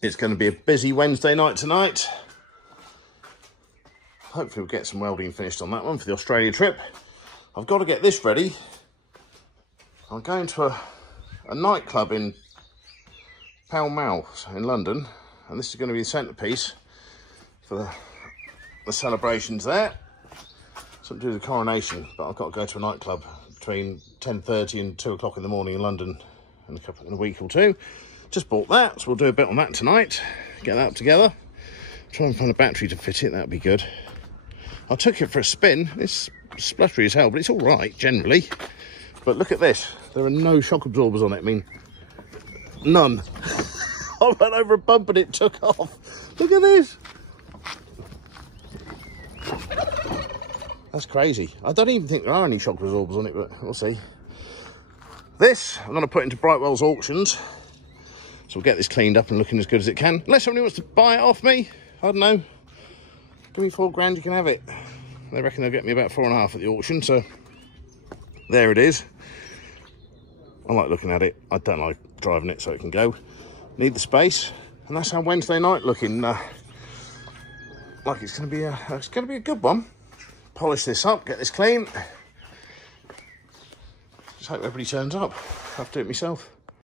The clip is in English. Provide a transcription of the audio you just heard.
It's going to be a busy Wednesday night tonight. Hopefully we'll get some welding finished on that one for the Australia trip. I've got to get this ready. I'm going to a nightclub in Pall Mall in London, and this is going to be the centrepiece for the celebrations there. Something to do with the coronation, but I've got to go to a nightclub between 10:30 and 2 o'clock in the morning in London in a week or two. Just bought that, so we'll do a bit on that tonight. Get that together. Try and find a battery to fit it, that'd be good. I took it for a spin. It's spluttery as hell, but it's all right, generally. But look at this. There are no shock absorbers on it. I mean, none. I went over a bump and it took off. Look at this. That's crazy. I don't even think there are any shock absorbers on it, but we'll see. This, I'm going to put into Brightwell's auctions. So we'll get this cleaned up and looking as good as it can. Unless somebody wants to buy it off me, I don't know. Give me £4 grand, you can have it. They reckon they'll get me about 4.5 at the auction, so there it is. I like looking at it. I don't like driving it, so it can go. Need the space, and that's our Wednesday night looking. Like it's going to be a good one. Polish this up, get this clean. Just hope everybody turns up. I have to do it myself.